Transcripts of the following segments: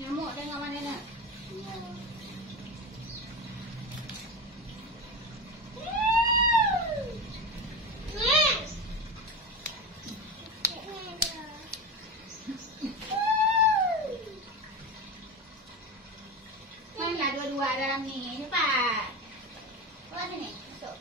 Nyamuk tengok mana nak. Mainlah dua-dua dalam ni. Cepat. Bawa sini. Masuk.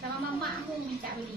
Sama mama aku minta beli.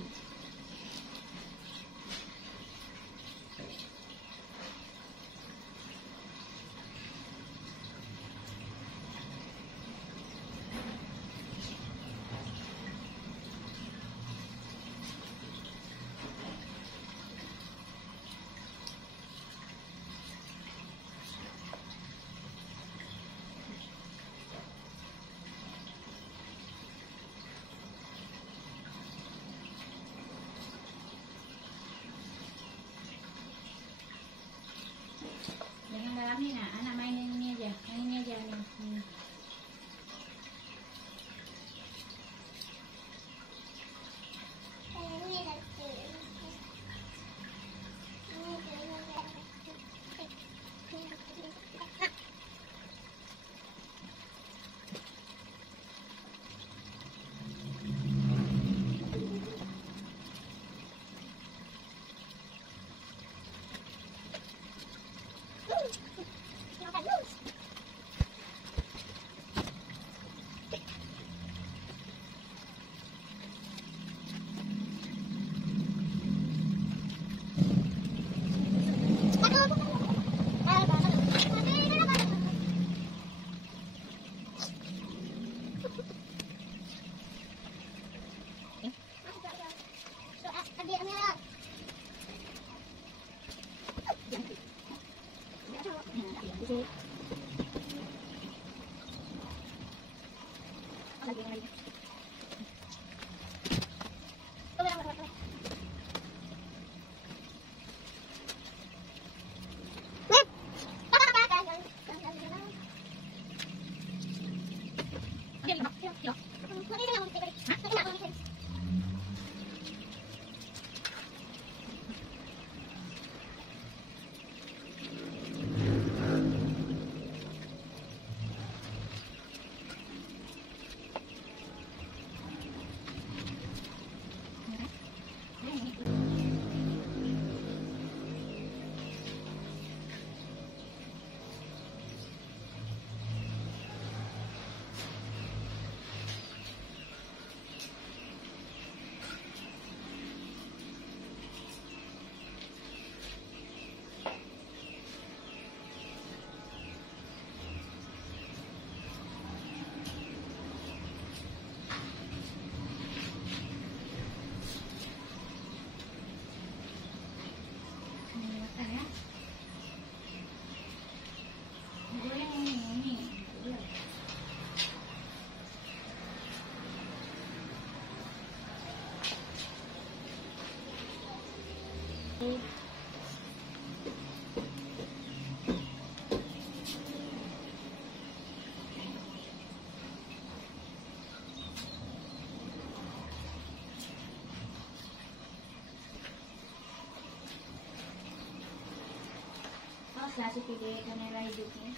Saya pilih kamera hidupnya.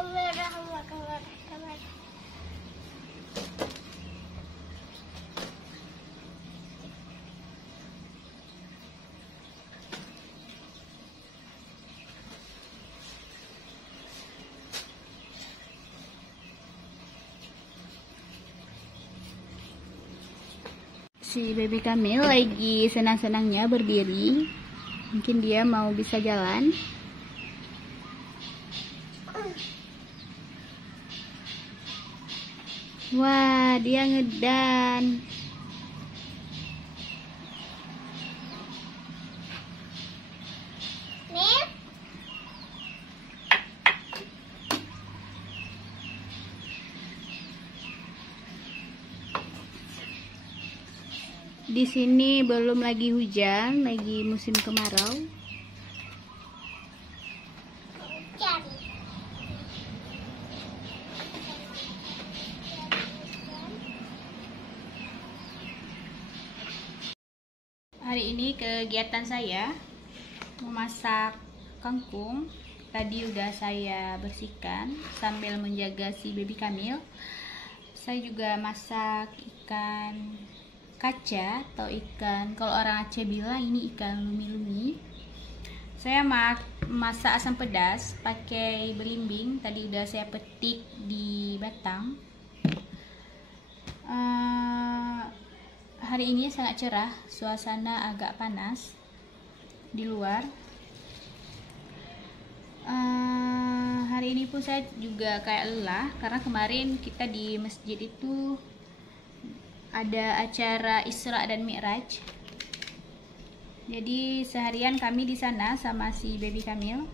Kamera. Si baby Kamil lagi senang-senangnya berdiri. Mungkin dia mau bisa jalan. Wah, dia ngedan. Nih. Di sini belum lagi hujan, lagi musim kemarau. Hujan. Hari ini kegiatan saya memasak kangkung. Tadi udah saya bersihkan sambil menjaga si baby Kamil. Saya juga masak ikan kaca atau ikan, kalau orang Aceh bilang ini ikan lumi-lumi. Saya masak asam pedas pakai belimbing. Tadi udah saya petik di batang. Hari ini sangat cerah, suasana agak panas di luar. Hari ini pun saya juga kayak lelah karena kemarin kita di masjid itu ada acara Isra dan Mi'raj. Jadi seharian kami di sana sama si baby Kamil.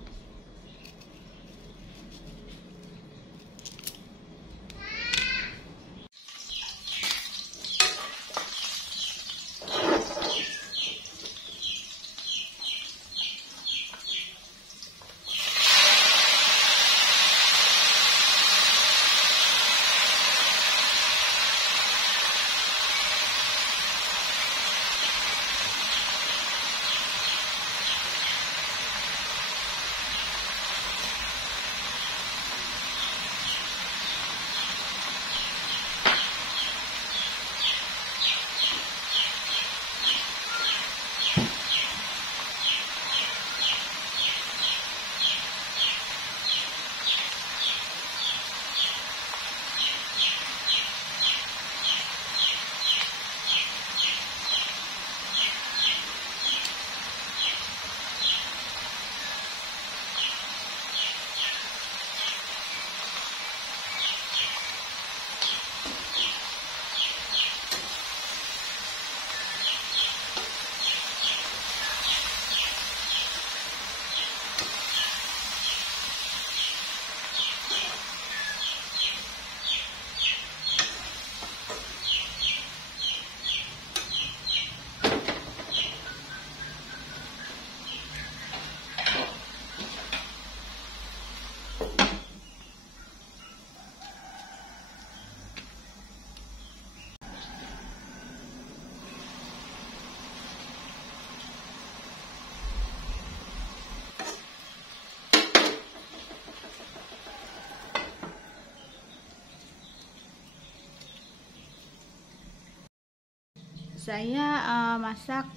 Saya masak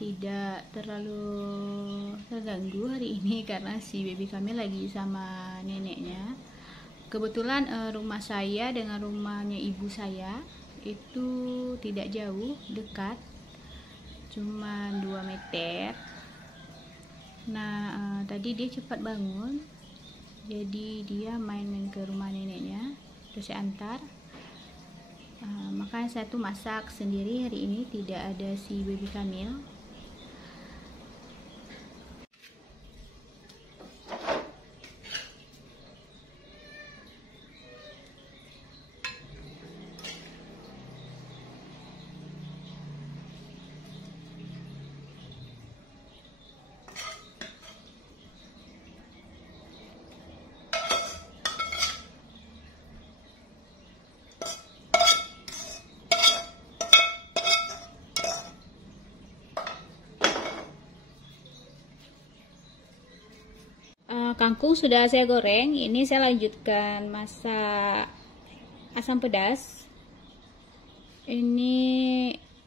tidak terlalu terganggu hari ini karena si baby kami lagi sama neneknya. Kebetulan rumah saya dengan rumahnya ibu saya itu tidak jauh, dekat, cuma 2 meter. Nah, tadi dia cepat bangun, jadi dia main-main ke rumah neneknya, terus saya antar. Makanya saya tuh masak sendiri hari ini, tidak ada si baby Kamil. Kangkung sudah saya goreng. Ini saya lanjutkan masak asam pedas. Ini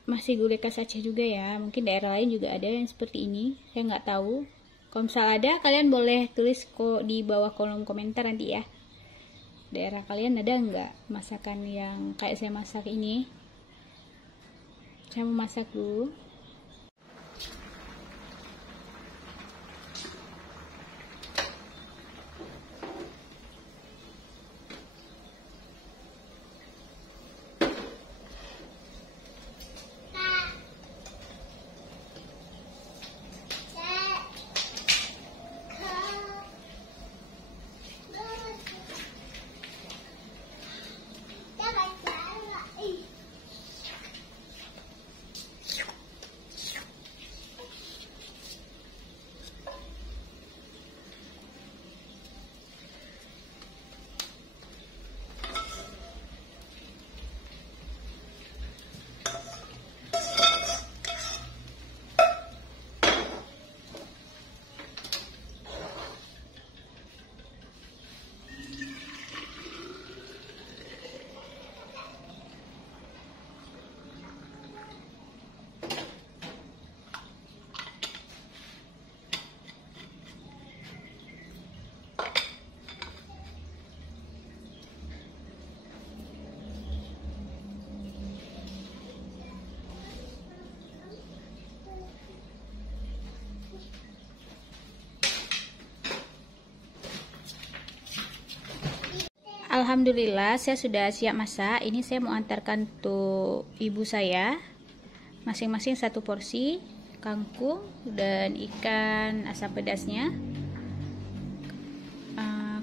masih gulai khas Aceh juga ya. Mungkin daerah lain juga ada yang seperti ini. Saya nggak tahu. Kalau misal ada, kalian boleh tulis kok di bawah kolom komentar nanti ya. Daerah kalian ada nggak masakan yang kayak saya masak ini? Saya mau masak dulu. Alhamdulillah saya sudah siap masak. Ini saya mau antarkan untuk ibu saya. Masing-masing satu porsi kangkung dan ikan asam pedasnya.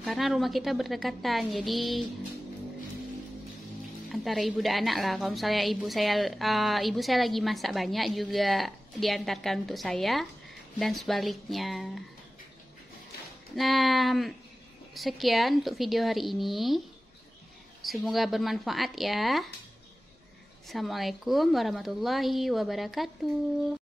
Karena rumah kita berdekatan, jadi antara ibu dan anak lah. Kalau misalnya ibu saya lagi masak banyak, juga diantarkan untuk saya dan sebaliknya. Nah, sekian untuk video hari ini. Semoga bermanfaat ya. Assalamualaikum warahmatullahi wabarakatuh.